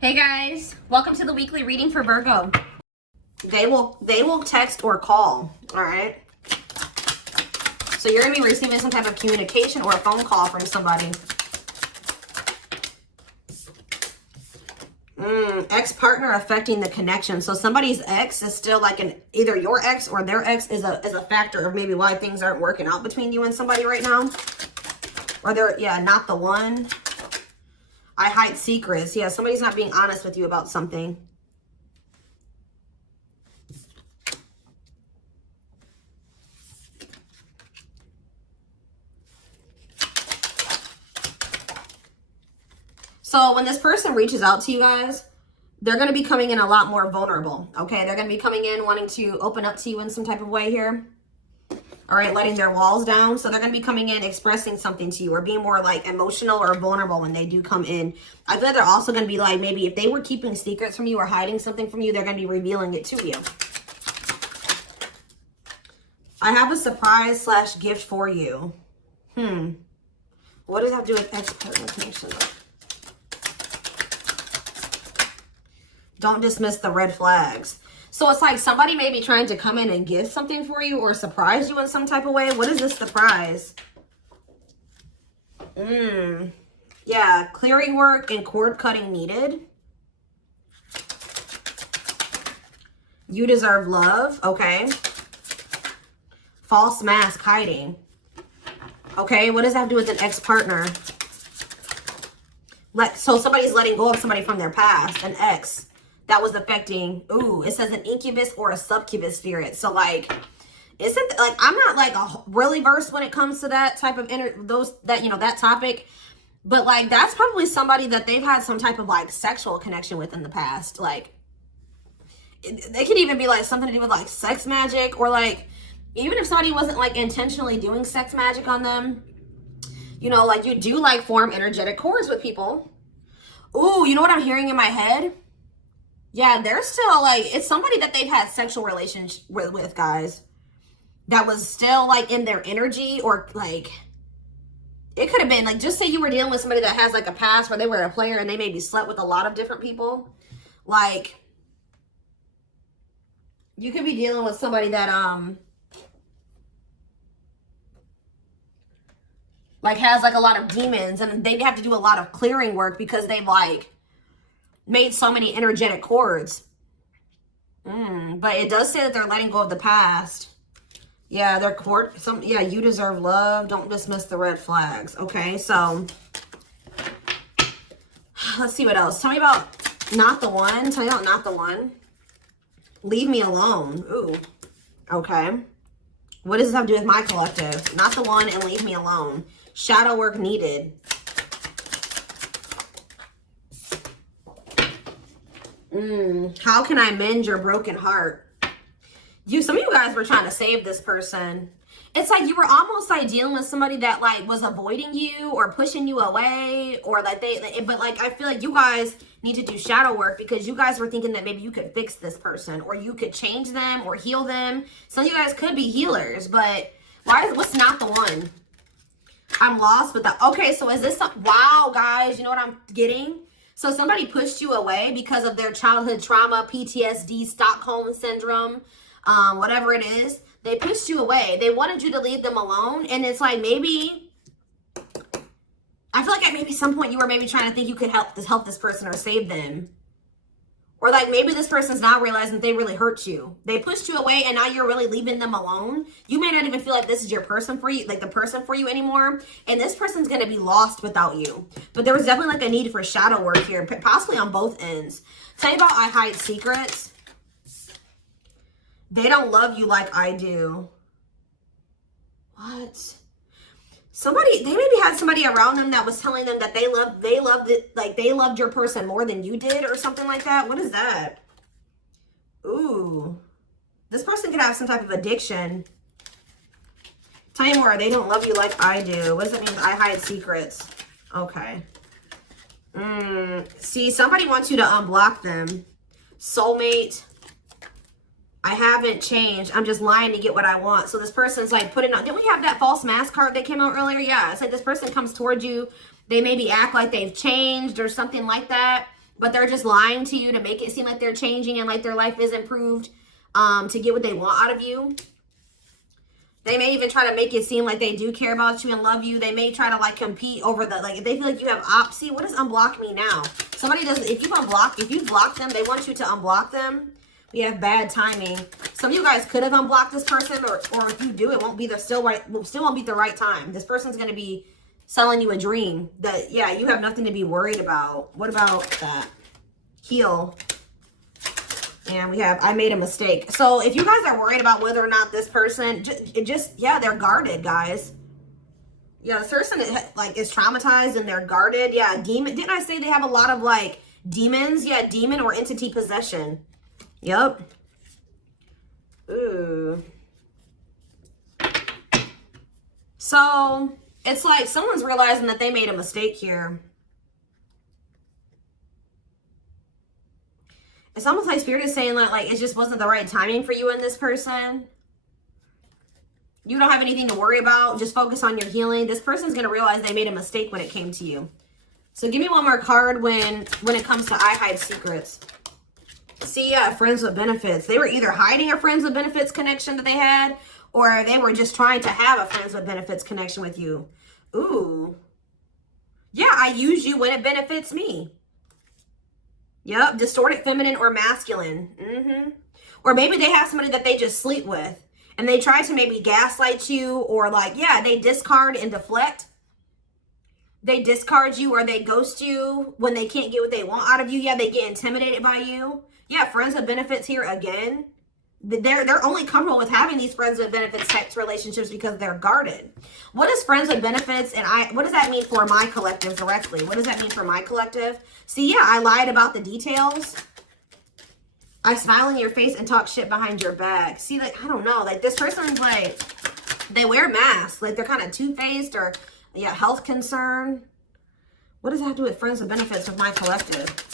Hey guys, welcome to the weekly reading for Virgo. They will text or call, all right? So you're going to be receiving some type of communication or a phone call from somebody. Ex-partner affecting the connection. So somebody's ex is still like either your ex or their ex is a factor of maybe why things aren't working out between you and somebody right now. Or they're, yeah, not the one. I hide secrets. Yeah, somebody's not being honest with you about something. So when this person reaches out to you guys, they're going to be coming in a lot more vulnerable, okay? They're going to be coming in wanting to open up to you in some type of way here. All right, letting their walls down. So they're going to be coming in, expressing something to you or being more like emotional or vulnerable when they do come in. I feel like they're also going to be like, maybe if they were keeping secrets from you or hiding something from you, they're going to be revealing it to you. I have a surprise / gift for you. What does that have to do with ex-partner connection? Don't dismiss the red flags. So it's like somebody may be trying to come in and give something for you or surprise you in some type of way. What is this surprise? Yeah, clearing work and cord cutting needed. You deserve love. Okay. False mask hiding. Okay, what does that have to do with an ex-partner? So somebody's letting go of somebody from their past, an ex. That was affecting, it says an incubus or a succubus spirit. So like, isn't like, I'm not like really versed when it comes to that type of that topic, but like, that's probably somebody that they've had some type of like sexual connection with in the past. Like they could even be like something to do with like sex magic, or like, even if somebody wasn't like intentionally doing sex magic on them, you know, like you do like form energetic cords with people. Ooh, you know what I'm hearing in my head? Yeah, they're still like, it's somebody that they've had sexual relations with, guys. That was still like in their energy, or like, it could have been like, just say you were dealing with somebody that has like a past where they were a player and they maybe slept with a lot of different people. Like, you could be dealing with somebody that, like has like a lot of demons, and they'd have to do a lot of clearing work because they've like made so many energetic cords. But it does say that they're letting go of the past. Yeah, they're yeah, you deserve love. Don't dismiss the red flags. Okay, so let's see what else. Tell me about not the one. Tell me about not the one. Leave me alone. Ooh. Okay. What does this have to do with my collective? Not the one and leave me alone. Shadow work needed. How can I mend your broken heart? Some of you guys were trying to save this person. It's like you were almost like dealing with somebody that like was avoiding you or pushing you away, or like but like I feel like you guys need to do shadow work because you guys were thinking that maybe you could fix this person or you could change them or heal them. Some of you guys could be healers, but what's not the one? I'm lost with that. Okay, so is this wow, guys, you know what I'm getting? So somebody pushed you away because of their childhood trauma, PTSD, Stockholm syndrome, whatever it is. They pushed you away. They wanted you to leave them alone. And it's like, maybe, I feel like at maybe some point you were maybe trying to think you could help this person or save them. Or like maybe this person's not realizing that they really hurt you. They pushed you away and now you're really leaving them alone. You may not even feel like this is your person for you, like the person for you anymore. And this person's going to be lost without you. But there was definitely like a need for shadow work here, possibly on both ends. Tell you about I hide secrets. They don't love you like I do. What? They maybe had somebody around them that was telling them that they loved your person more than you did or something like that. What is that? Ooh. This person could have some type of addiction. Tell me more. They don't love you like I do. What does that mean? I hide secrets. Okay. See, somebody wants you to unblock them. Soulmate. I haven't changed. I'm just lying to get what I want. So this person's like putting on. Didn't we have that false mask card that came out earlier? Yeah. It's like this person comes towards you. They maybe act like they've changed or something like that. but they're just lying to you to make it seem like they're changing and like their life is improved, to get what they want out of you. They may even try to make it seem like they do care about you and love you. They may try to like compete over the, like if they feel like you have see, what does unblock me now? Somebody does, if you block them, they want you to unblock them. We have bad timing. Some of you guys could have unblocked this person, or if you do, it won't be the still won't be the right time. This person's going to be selling you a dream that, yeah, you have nothing to be worried about. What about that? Heal. And we have, I made a mistake. So if you guys are worried about whether or not this person, yeah, they're guarded, guys. Yeah, this person is traumatized and they're guarded. Yeah, demon. Didn't I say they have a lot of like demons? Yeah, demon or entity possession. Yep. Ooh. So it's like someone's realizing that they made a mistake here. It's almost like Spirit is saying like it just wasn't the right timing for you and this person. You don't have anything to worry about. Just focus on your healing. This person's going to realize they made a mistake when it came to you. So give me one more card when it comes to I hide secrets. See, yeah, friends with benefits. They were either hiding a friends with benefits connection that they had, or they were just trying to have a friends with benefits connection with you. Ooh. Yeah, I use you when it benefits me. Yep, distorted feminine or masculine. Or maybe they have somebody that they just sleep with, and they try to maybe gaslight you, or like, yeah, they discard and deflect. They discard you or they ghost you when they can't get what they want out of you. Yeah, they get intimidated by you. Yeah, friends with benefits here again. They're only comfortable with having these friends with benefits types relationships because they're guarded. What is friends with benefits, and what does that mean for my collective directly? What does that mean for my collective? See, yeah, I lied about the details. I smile in your face and talk shit behind your back. See, like, I don't know, like this person's like, they wear masks, like they're kind of two-faced, or yeah, health concern. What does that have to do with friends with benefits with my collective?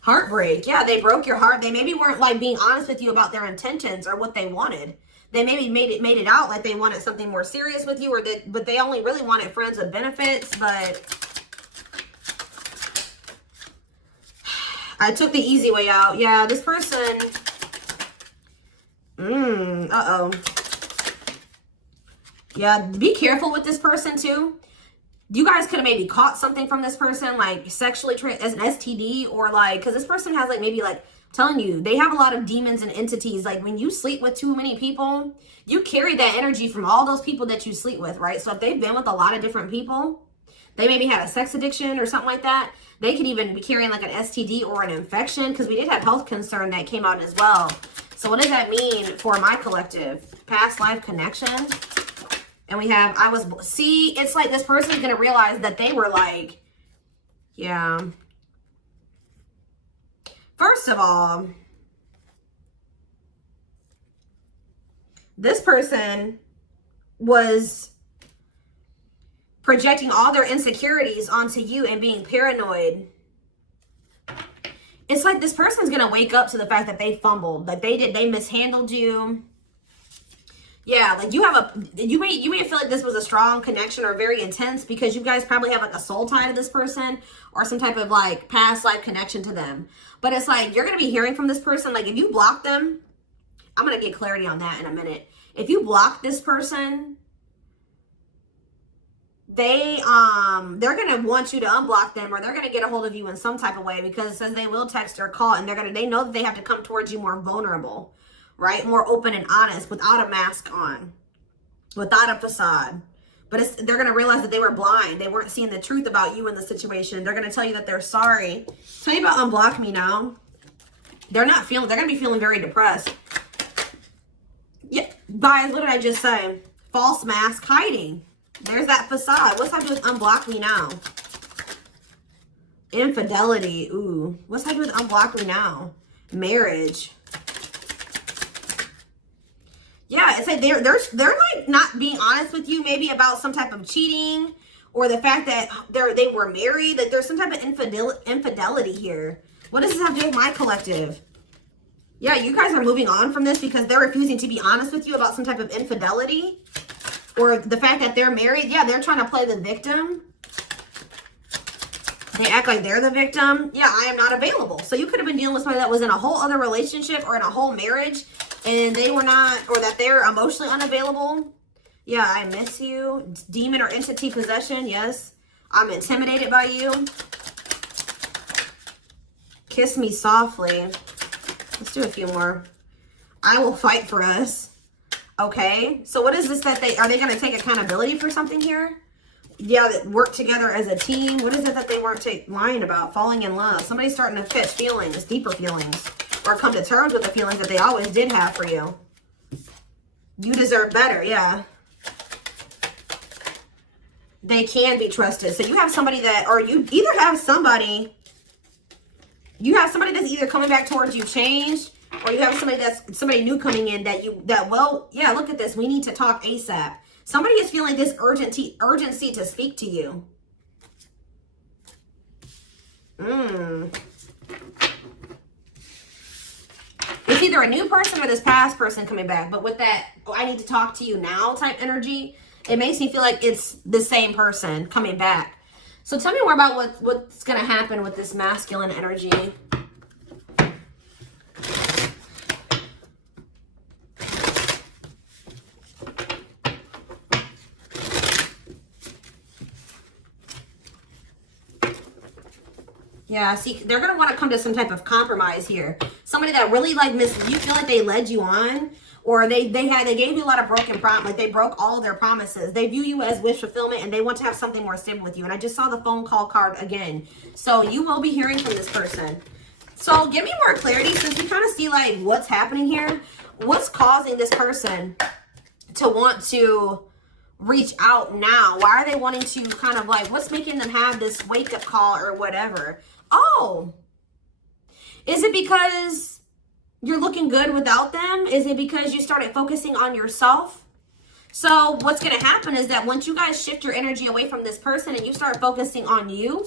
Heartbreak. Yeah, they broke your heart. They maybe weren't like being honest with you about their intentions or what they wanted. They maybe made it out like they wanted something more serious with you, or but they only really wanted friends with benefits. But I took the easy way out. Yeah, this person. Uh-oh. Yeah, be careful with this person too. You guys could have maybe caught something from this person, like sexually as an STD, or like, because this person has like maybe like telling you they have a lot of demons and entities. Like when you sleep with too many people, you carry that energy from all those people that you sleep with, right? So if they've been with a lot of different people, they maybe had a sex addiction or something like that. They could even be carrying like an STD or an infection, because we did have health concern that came out as well. So what does that mean for my collective? Past life connection. And we have, see, it's like this person's going to realize that they were like, yeah. First of all, this person was projecting all their insecurities onto you and being paranoid. It's like this person's going to wake up to the fact that they fumbled, that they mishandled you. Yeah, like you may feel like this was a strong connection or very intense because you guys probably have like a soul tie to this person or some type of like past life connection to them. But it's like you're going to be hearing from this person. Like if you block them, I'm going to get clarity on that in a minute. If you block this person, they're going to want you to unblock them, or they're going to get a hold of you in some type of way, because it says they will text or call, and they know that they have to come towards you more vulnerable. Right? More open and honest, without a mask on, without a facade. But they're going to realize that they were blind. They weren't seeing the truth about you in the situation. They're going to tell you that they're sorry. Tell you about unblock me now. They're going to be feeling very depressed. Yeah, guys, what did I just say? False mask hiding. There's that facade. What's happening with unblock me now? Infidelity. Ooh. What's happening with unblock me now? Marriage. Yeah, it's like they're like not being honest with you, maybe about some type of cheating, or the fact that they were married. That there's some type of infidelity here. What does this have to do with my collective? Yeah, you guys are moving on from this because they're refusing to be honest with you about some type of infidelity, or the fact that they're married. Yeah, they're trying to play the victim. They act like they're the victim. Yeah, I am not available. So you could have been dealing with somebody that was in a whole other relationship or in a whole marriage and they were not, or that they're emotionally unavailable. Yeah, I miss you. Demon or entity possession. Yes. I'm intimidated by you. Kiss me softly. Let's do a few more. I will fight for us. Okay. So what is this that are they going to take accountability for something here? Yeah, that work together as a team. What is it that they weren't lying about? Falling in love. Somebody's starting to catch feelings, deeper feelings, or come to terms with the feelings that they always did have for you. You deserve better. Yeah. They can be trusted. So you have somebody that, or you either have somebody, that's either coming back towards you changed, or you have somebody new coming in well, yeah, look at this. We need to talk ASAP. Somebody is feeling this urgency to speak to you. It's either a new person or this past person coming back. But with that, I need to talk to you now type energy, it makes me feel like it's the same person coming back. So tell me more about what's going to happen with this masculine energy. Yeah, see, they're going to want to come to some type of compromise here. Somebody that really you feel like they led you on, or they gave you a lot of broken promises, like they broke all of their promises. They view you as wish fulfillment and they want to have something more stable with you. And I just saw the phone call card again. So you will be hearing from this person. So give me more clarity since we kind of see like what's happening here. What's causing this person to want to reach out now? Why are they wanting to kind of like, what's making them have this wake up call or whatever? Oh, is it because you're looking good without them? Is it because you started focusing on yourself? So what's going to happen is that once you guys shift your energy away from this person and you start focusing on you,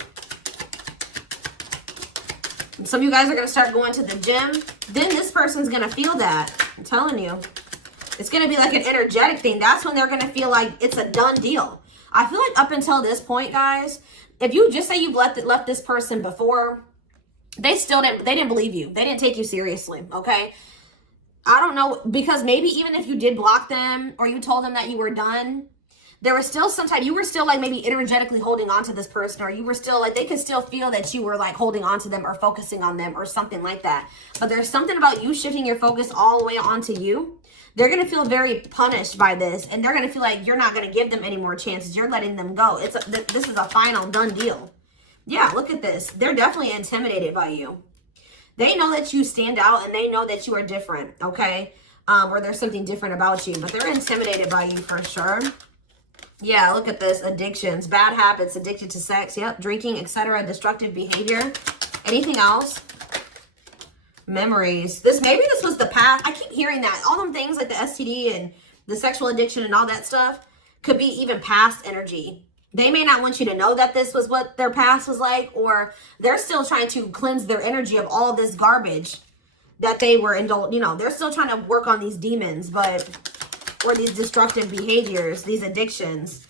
some of you guys are going to start going to the gym. Then this person's going to feel that. I'm telling you. It's going to be like an energetic thing. That's when they're going to feel like it's a done deal. I feel like up until this point, guys, if you just say you've left this person before, they didn't believe you. They didn't take you seriously, okay? I don't know, because maybe even if you did block them or you told them that you were done, there was still you were still like maybe energetically holding on to this person, or you were still like, they could still feel that you were like holding on to them or focusing on them or something like that. But there's something about you shifting your focus all the way onto you. They're going to feel very punished by this, and they're going to feel like you're not going to give them any more chances. You're letting them go. This is a final done deal. Yeah, look at this. They're definitely intimidated by you. They know that you stand out, and they know that you are different, okay? Or there's something different about you, but they're intimidated by you for sure. Yeah, look at this. Addictions, bad habits, addicted to sex, yep, drinking, etc., destructive behavior. Anything else? Memories. Maybe this was the past. I keep hearing that. All them things like the STD and the sexual addiction and all that stuff could be even past energy. They may not want you to know that this was what their past was like, or they're still trying to cleanse their energy of all this garbage that they were indulged. You know, they're still trying to work on these demons, or these destructive behaviors, these addictions.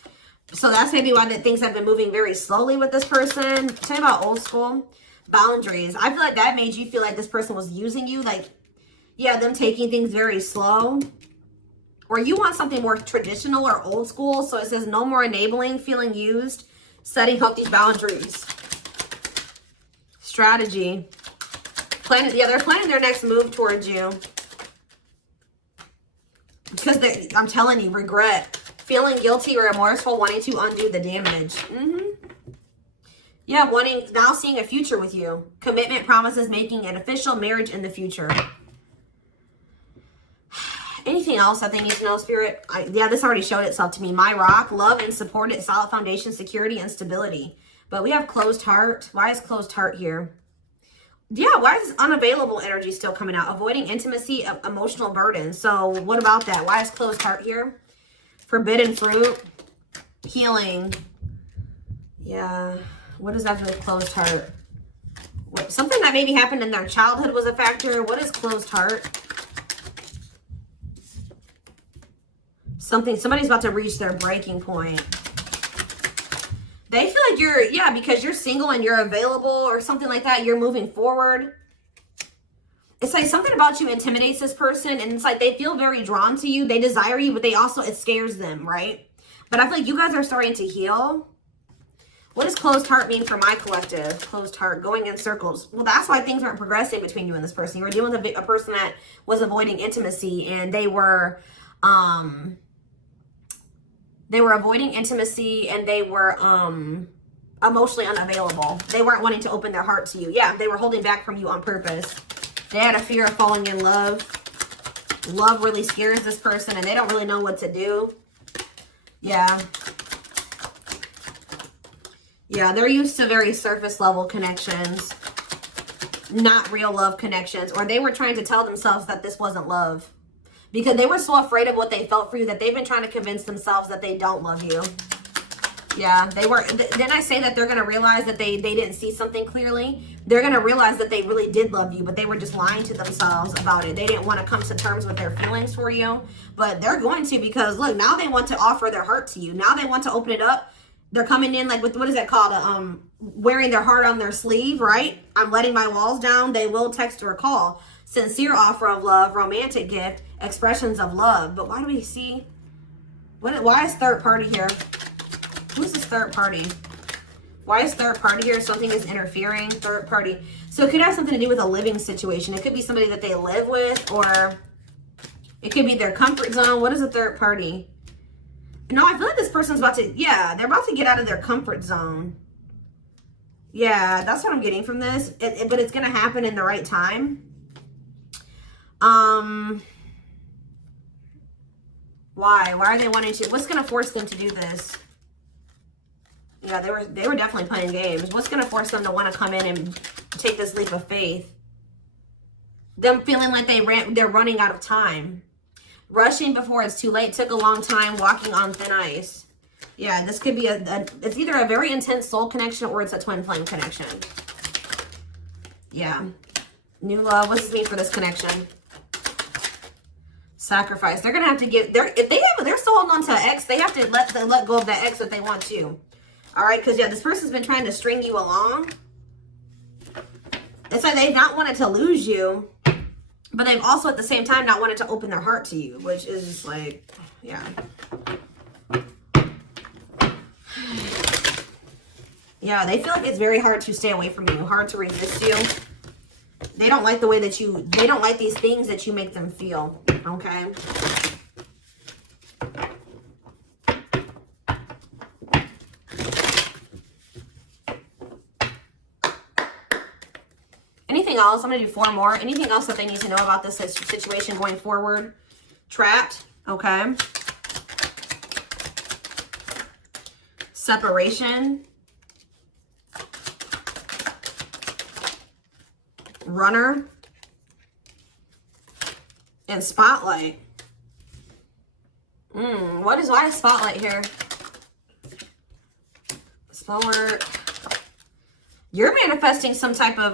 So that's maybe why things have been moving very slowly with this person. Tell me about old school. Boundaries. I feel like that made you feel like this person was using you. Like, yeah, them taking things very slow. Or you want something more traditional or old school. So it says no more enabling, feeling used, setting up these boundaries. Strategy. They're planning their next move towards you. Because I'm telling you, regret. Feeling guilty or remorseful, wanting to undo the damage. Yeah, now seeing a future with you. Commitment, promises, making an official marriage in the future. Anything else that they need to know, Spirit? Yeah, this already showed itself to me. My rock, love and support it, solid foundation, security, and stability. But we have closed heart. Why is closed heart here? Yeah, why is unavailable energy still coming out? Avoiding intimacy, emotional burden. So what about that? Why is closed heart here? Forbidden fruit, healing. Yeah. What does that do with closed heart? Something that maybe happened in their childhood was a factor. What is closed heart? Somebody's about to reach their breaking point. They feel like you're, yeah, because you're single and you're available or something like that. You're moving forward. It's like something about you intimidates this person, and it's like they feel very drawn to you. They desire you, but they also, it scares them, right? But I feel like you guys are starting to heal. What does closed heart mean for my collective? Closed heart, going in circles. Well, that's why things aren't progressing between you and this person. You were dealing with a person that was avoiding intimacy, and they were avoiding intimacy, and they were emotionally unavailable. They weren't wanting to open their heart to you. Yeah, they were holding back from you on purpose. They had a fear of falling in love. Love really scares this person, and they don't really know what to do. Yeah. Yeah, they're used to very surface level connections, not real love connections. Or they were trying to tell themselves that this wasn't love, because they were so afraid of what they felt for you that they've been trying to convince themselves that they don't love you. Yeah, they were. Then I say that they're going to realize that they didn't see something clearly. They're going to realize that they really did love you, but they were just lying to themselves about it. They didn't want to come to terms with their feelings for you, but they're going to, because look, now they want to offer their heart to you. Now they want to open it up. They're coming in like with, what is that called? Wearing their heart on their sleeve, right? I'm letting my walls down. They will text or call. Sincere offer of love, romantic gift, expressions of love. But why do we see, why is third party here? Who's this third party? Why is third party here? Something is interfering. Third party. So it could have something to do with a living situation. It could be somebody that they live with, or it could be their comfort zone. What is a third party? No, I feel like this person's about to, yeah, they're about to get out of their comfort zone. Yeah, that's what I'm getting from this. But it's going to happen in the right time. Why? Why are they wanting to? What's going to force them to do this? Yeah, they were definitely playing games. What's going to force them to want to come in and take this leap of faith? Them feeling like they're running out of time. Rushing before it's too late. Took a long time. Walking on thin ice. Yeah, this could be it's either a very intense soul connection or it's a twin flame connection. Yeah. New love. What does this mean for this connection? Sacrifice. They're going to have to give, if they're still holding on to an ex, they have to let go of that ex if they want to. All right, because, yeah, this person's been trying to string you along. It's like they've not wanted to lose you, but they've also, at the same time, not wanted to open their heart to you, which is just like, yeah. Yeah, they feel like it's very hard to stay away from you, hard to resist you. They don't like the way that they don't like these things that you make them feel, okay? Anything else? I'm going to do 4 more. Anything else that they need to know about this situation going forward? Trapped. Okay. Separation. Runner. And spotlight. Why is spotlight here? Spell work. You're manifesting some type of,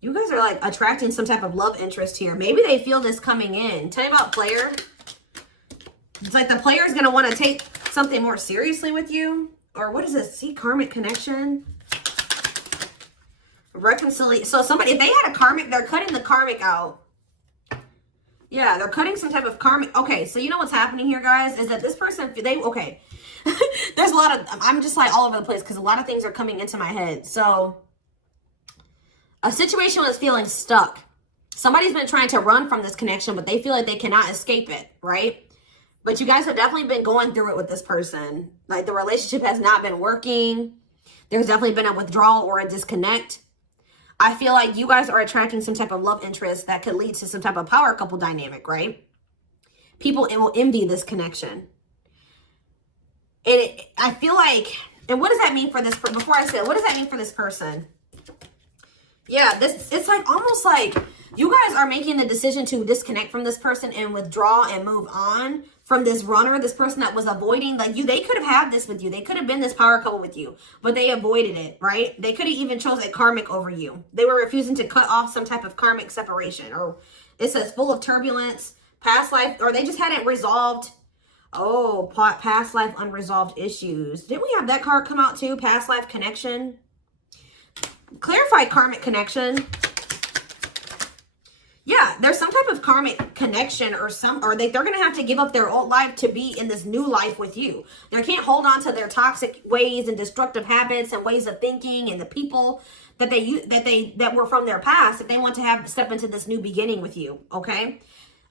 you guys are like attracting some type of love interest here. Maybe they feel this coming in. Tell me about player. It's like the player is going to want to take something more seriously with you. Or what is this? See, karmic connection. Reconciliation. So somebody, if they had a karmic, they're cutting the karmic out. Yeah, they're cutting some type of karmic. Okay, so you know what's happening here, guys, is that this person, okay. There's a lot of, I'm just like all over the place because a lot of things are coming into my head. So a situation was feeling stuck. Somebody's been trying to run from this connection, but they feel like they cannot escape it, right? But you guys have definitely been going through it with this person. Like the relationship has not been working. There's definitely been a withdrawal or a disconnect. I feel like you guys are attracting some type of love interest that could lead to some type of power couple dynamic, right? People will envy this connection. And I feel like, and what does that mean for this, before I say it, what does that mean for this person? Yeah, it's like almost like you guys are making the decision to disconnect from this person and withdraw and move on from this runner, this person that was avoiding, like they could have had this with you. They could have been this power couple with you, but they avoided it, right? They could have even chose a karmic over you. They were refusing to cut off some type of karmic separation, or it says full of turbulence, past life, or they just hadn't resolved Oh, past life unresolved issues. Didn't we have that card come out too? Past life connection. Clarify karmic connection. Yeah, there's some type of karmic connection or they're going to have to give up their old life to be in this new life with you. They can't hold on to their toxic ways and destructive habits and ways of thinking and the people that were from their past if they want to step into this new beginning with you, okay?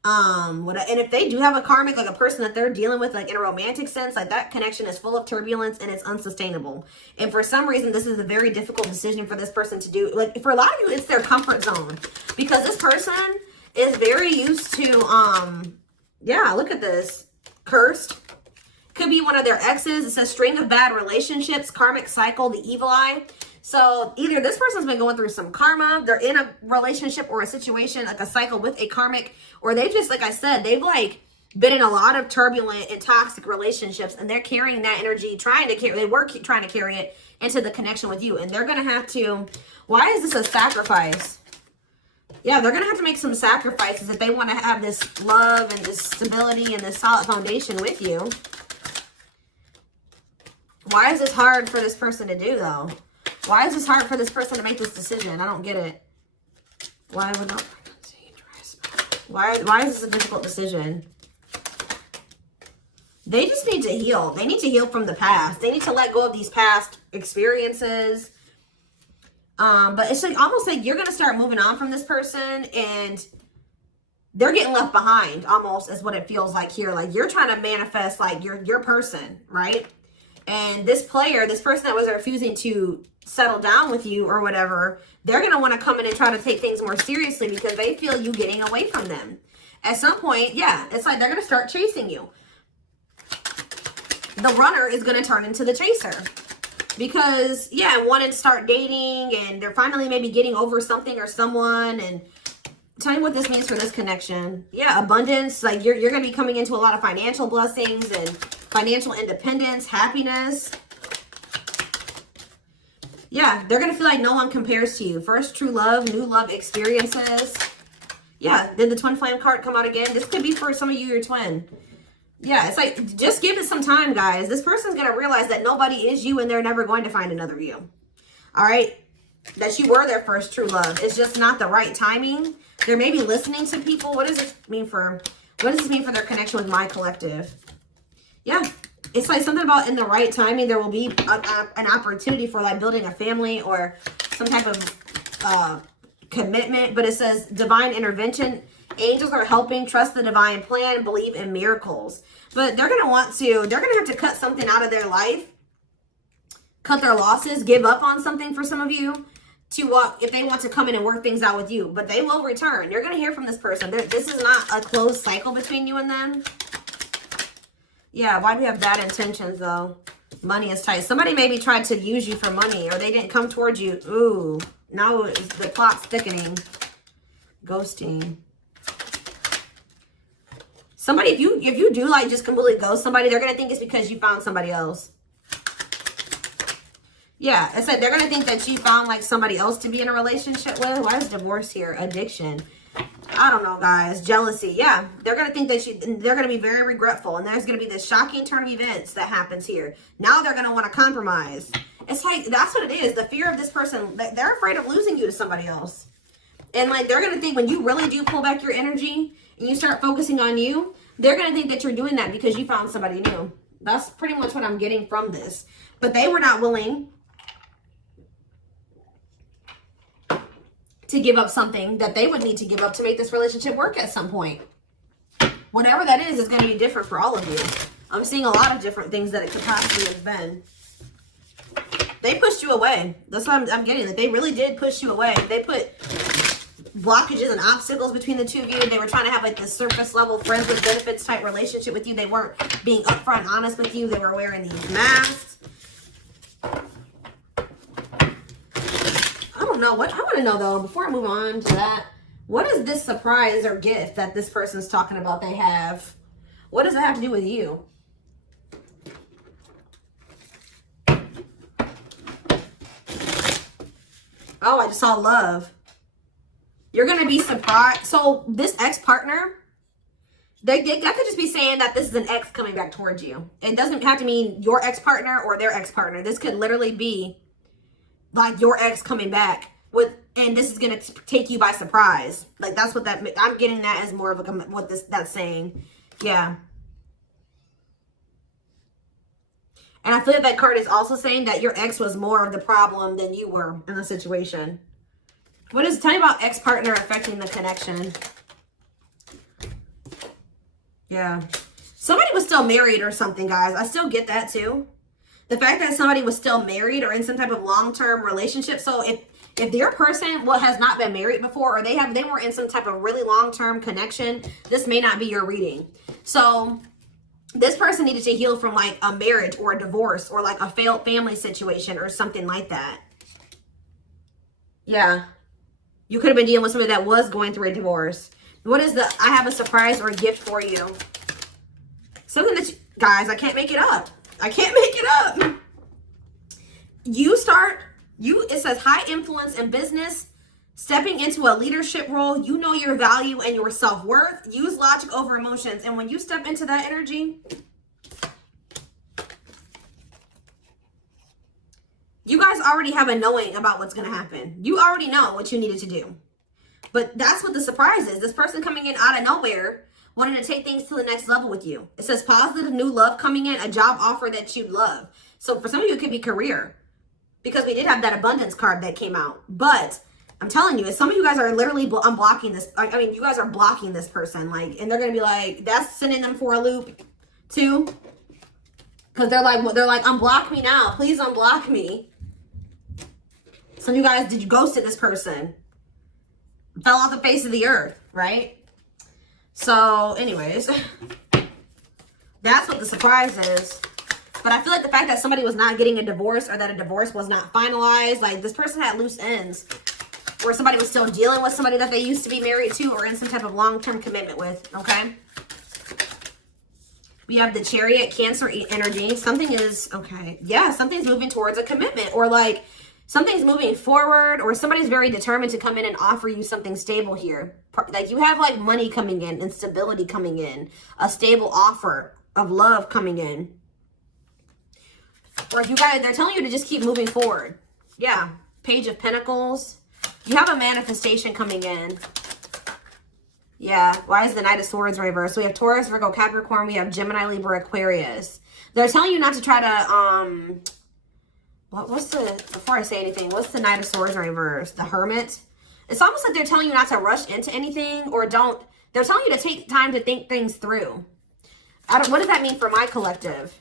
And if they do have a karmic, like a person that they're dealing with, like in a romantic sense, like that connection is full of turbulence and it's unsustainable. And for some reason, this is a very difficult decision for this person to do. Like for a lot of you, it's their comfort zone because this person is very used to, yeah, look at this. Cursed. Could be one of their exes. It says string of bad relationships, karmic cycle, the evil eye. So either this person's been going through some karma, they're in a relationship or a situation, like a cycle with a karmic, or they just, like I said, they've like been in a lot of turbulent and toxic relationships and they're carrying that energy, trying to carry it into the connection with you. And they're going to have to, why is this a sacrifice? Yeah, they're going to have to make some sacrifices if they want to have this love and this stability and this solid foundation with you. Why is this hard for this person to do though? Why is this hard for this person to make this decision? I don't get it. Why would not? Why is this a difficult decision? They just need to heal. They need to heal from the past. They need to let go of these past experiences. But it's like almost like you're gonna start moving on from this person and they're getting left behind almost is what it feels like here. Like you're trying to manifest like your person, right? And this person that was refusing to settle down with you or whatever, they're going to want to come in and try to take things more seriously because they feel you getting away from them. At some point, yeah, it's like they're going to start chasing you. The runner is going to turn into the chaser because, yeah, want to start dating and they're finally maybe getting over something or someone. And tell me what this means for this connection. Yeah, abundance. Like you're going to be coming into a lot of financial blessings and financial independence, happiness. Yeah, they're going to feel like no one compares to you. First true love, new love experiences. Yeah, did the twin flame card come out again? This could be for some of you, your twin. Yeah, it's like, just give it some time, guys. This person's going to realize that nobody is you and they're never going to find another you. All right? That you were their first true love. It's just not the right timing. They're maybe listening to people. What does this mean for their connection with my collective? Yeah. It's like something about in the right timing, there will be an opportunity for like building a family or some type of commitment. But it says divine intervention. Angels are helping. Trust the divine plan. Believe in miracles. But they're going to have to cut something out of their life. Cut their losses. Give up on something for some of you. If they want to come in and work things out with you. But they will return. You're going to hear from this person. This is not a closed cycle between you and them. Yeah, why do we have bad intentions, though? Money is tight. Somebody maybe tried to use you for money, or they didn't come towards you. Ooh, now the plot's thickening. Ghosting. Somebody, if you do, like, just completely ghost somebody, they're going to think it's because you found somebody else. Yeah, it's like they're going to think that you found, like, somebody else to be in a relationship with. Why is divorce here? Addiction. I don't know, guys. Jealousy. Yeah, they're going to think that they're going to be very regretful. And there's going to be this shocking turn of events that happens here. Now they're going to want to compromise. It's like, that's what it is. The fear of this person, they're afraid of losing you to somebody else. And like, they're going to think when you really do pull back your energy and you start focusing on you, they're going to think that you're doing that because you found somebody new. That's pretty much what I'm getting from this. But they were not willing to give up something that they would need to give up to make this relationship work at some point. Whatever that is going to be different for all of you. I'm seeing a lot of different things that it could possibly have been. They pushed you away. That's what I'm getting. That they really did push you away. They put blockages and obstacles between the two of you. They were trying to have like this surface level friends with benefits type relationship with you. They weren't being upfront and honest with you. They were wearing these masks. I don't know what I want to know though, before I move on to that, what is this surprise or gift that this person's talking about they have? What does it have to do with you? Oh, I just saw love. You're going to be surprised. So this ex-partner That could just be saying that this is an ex coming back towards you. It doesn't have to mean your ex-partner or their ex-partner. This could literally be like your ex coming back with, and this is going to take you by surprise. Like that's what that, I'm getting that as more of a, what that's saying. Yeah. And I feel like that card is also saying that your ex was more of the problem than you were in the situation. What is, tell me about ex-partner affecting the connection. Yeah. Somebody was still married or something, guys. I still get that too. The fact that somebody was still married or in some type of long-term relationship. So if their person has not been married before, or they were in some type of really long-term connection, this may not be your reading. So this person needed to heal from like a marriage or a divorce or like a failed family situation or something like that. Yeah. You could have been dealing with somebody that was going through a divorce. What is the, I have a surprise or a gift for you. Something that you, guys, I can't make it up. I can't make it up. It says high influence in business, stepping into a leadership role. You know your value and your self-worth. Use logic over emotions. And when you step into that energy, you guys already have a knowing about what's going to happen. You already know what you needed to do. But that's what the surprise is. This person coming in out of nowhere, wanting to take things to the next level with you. It says positive new love coming in, a job offer that you love. So for some of you, it could be career, because we did have that abundance card that came out. But I'm telling you, some of you guys are literally unblocking this. I mean, you guys are blocking this person, like, and they're gonna be like, that's sending them for a loop too, because they're like, unblock me now, please unblock me. Some of you guys, did you ghosted this person? Fell off the face of the earth, right? So anyways, that's what the surprise is. But I feel like the fact that somebody was not getting a divorce, or that a divorce was not finalized, like this person had loose ends, or somebody was still dealing with somebody that they used to be married to or in some type of long-term commitment with, okay? We have the Chariot, Cancer energy. Something is, okay, yeah, something's moving towards a commitment, or like something's moving forward, or somebody's very determined to come in and offer you something stable here. Like you have like money coming in and stability coming in, a stable offer of love coming in. Or if you guys, they're telling you to just keep moving forward. Yeah, Page of Pentacles. You have a manifestation coming in. Yeah, why is the Knight of Swords reversed? So we have Taurus, Virgo, Capricorn. We have Gemini, Libra, Aquarius. They're telling you not to try to, before I say anything, what's the Knight of Swords reversed? The Hermit. It's almost like they're telling you not to rush into anything, or they're telling you to take time to think things through. What does that mean for my collective?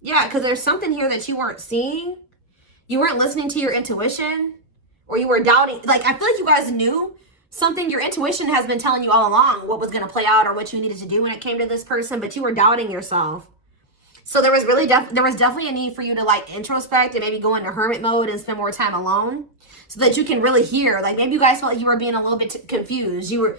Yeah, because there's something here that you weren't seeing. You weren't listening to your intuition, or you were doubting. Like, I feel like you guys knew something. Your intuition has been telling you all along what was going to play out or what you needed to do when it came to this person, but you were doubting yourself. So there was definitely a need for you to like introspect and maybe go into hermit mode and spend more time alone, so that you can really hear. Like maybe you guys felt like you were being a little bit confused. You were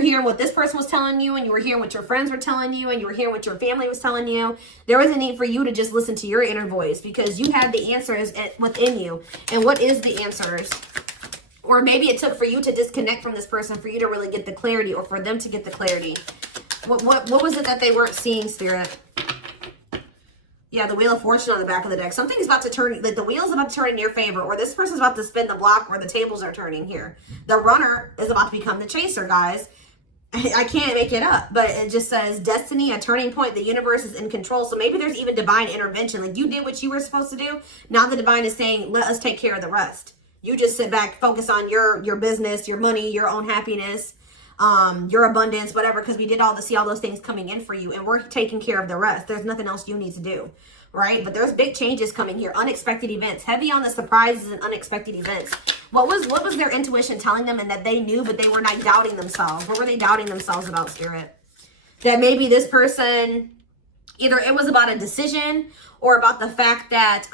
hearing what this person was telling you, and you were hearing what your friends were telling you, and you were hearing what your family was telling you. There was a need for you to just listen to your inner voice, because you had the answers within you. And what is the answers? Or maybe it took for you to disconnect from this person for you to really get the clarity, or for them to get the clarity. What was it that they weren't seeing, Spirit? Yeah, the Wheel of Fortune on the back of the deck. Something's about to turn, like the wheel's about to turn in your favor, or this person's about to spin the block, or the tables are turning here. The runner is about to become the chaser, guys. I can't make it up, but it just says destiny, a turning point. The universe is in control. So maybe there's even divine intervention. Like you did what you were supposed to do. Now the divine is saying, let us take care of the rest. You just sit back, focus on your business, your money, your own happiness, your abundance, whatever, because we did see all those things coming in for you, and we're taking care of the rest. There's nothing else you need to do, right? But there's big changes coming here, unexpected events, heavy on the surprises and unexpected events. What was their intuition telling them, and that they knew, but they were not doubting themselves? What were they doubting themselves about, Spirit? That maybe this person, either it was about a decision, or about the fact that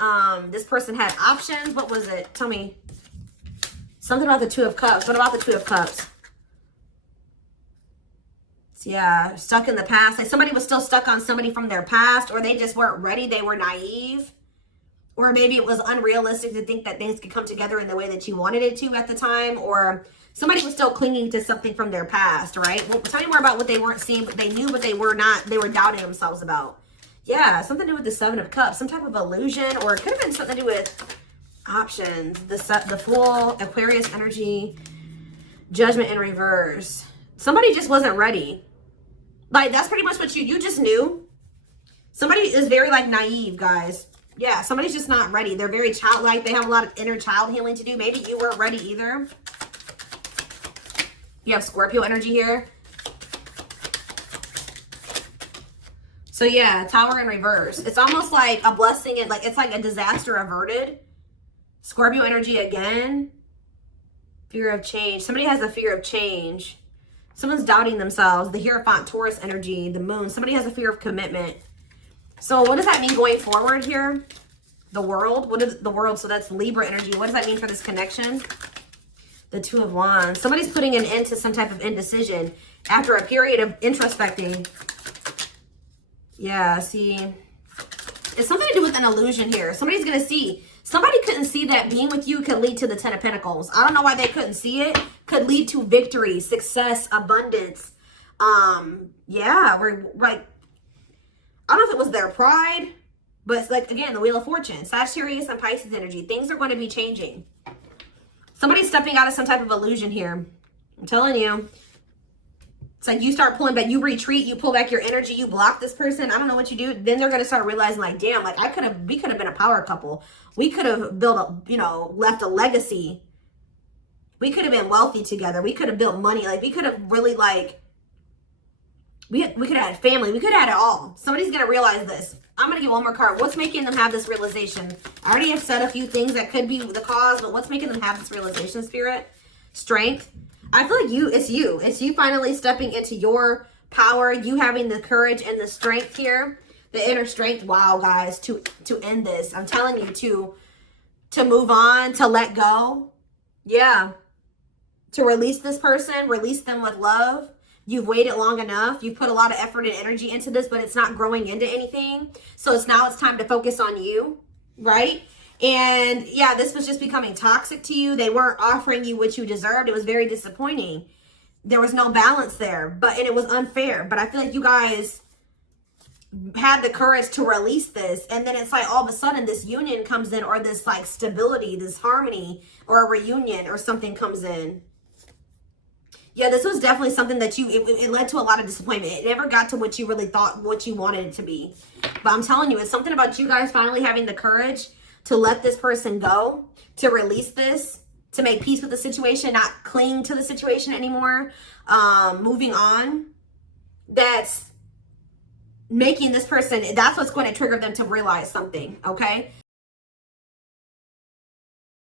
this person had options. What was it? Tell me. Something about the Two of Cups. What about the Two of Cups? Yeah, stuck in the past. Like somebody was still stuck on somebody from their past, or they just weren't ready. They were naive, Or maybe it was unrealistic to think that things could come together in the way that you wanted it to at the time. Or somebody was still clinging to something from their past, right? Well, tell me more about what they weren't seeing, but they knew, but they were not. They were doubting themselves about. Yeah, something to do with the Seven of Cups. Some type of illusion. Or it could have been something to do with options. The Fool, Aquarius energy, Judgment in reverse. Somebody just wasn't ready. Like, that's pretty much what you just knew. Somebody is very, like, naive, guys. Yeah, somebody's just not ready. They're very childlike. They have a lot of inner child healing to do. Maybe you weren't ready either. You have Scorpio energy here. So, yeah, Tower in reverse. It's almost like a blessing. It's like a disaster averted. Scorpio energy again. Fear of change. Somebody has a fear of change. Someone's doubting themselves. The Hierophant, Taurus energy, the moon. Somebody has a fear of commitment. So what does that mean going forward here? The world. What is the world? So that's Libra energy. What does that mean for this connection? The Two of Wands. Somebody's putting an end to some type of indecision after a period of introspecting. Yeah, see. It's something to do with an illusion here. Somebody's going to see. Somebody couldn't see that being with you could lead to the Ten of Pentacles. I don't know why they couldn't see it. Could lead to victory, success, abundance. Yeah, we're like, I don't know if it was their pride, but it's like, again, the Wheel of Fortune. Sagittarius and Pisces energy. Things are going to be changing. Somebody's stepping out of some type of illusion here. I'm telling you. It's like you start pulling back. You retreat. You pull back your energy. You block this person. I don't know what you do. Then they're going to start realizing, like, damn, like, we could have been a power couple. We could have built left a legacy. We could have been wealthy together. We could have built money. Like, we could have really, like, we could have had family. We could have had it all. Somebody's going to realize this. I'm going to get one more card. What's making them have this realization? I already have said a few things that could be the cause, but what's making them have this realization, Spirit? Strength. I feel like it's you. It's you finally stepping into your power. You having the courage and the strength here. The inner strength. Wow, guys, to end this. I'm telling you to move on, to let go. Yeah. To release this person, release them with love. You've waited long enough. You've put a lot of effort and energy into this, but it's not growing into anything. So it's time to focus on you, right? And yeah, this was just becoming toxic to you. They weren't offering you what you deserved. It was very disappointing. There was no balance there, and it was unfair. But I feel like you guys had the courage to release this. And then it's like all of a sudden this union comes in, or this like stability, this harmony, or a reunion or something comes in. Yeah, this was definitely something that it led to a lot of disappointment. It never got to what you really thought, what you wanted it to be. But I'm telling you, it's something about you guys finally having the courage to let this person go, to release this, to make peace with the situation, not cling to the situation anymore, moving on. That's making this person, that's what's going to trigger them to realize something, okay?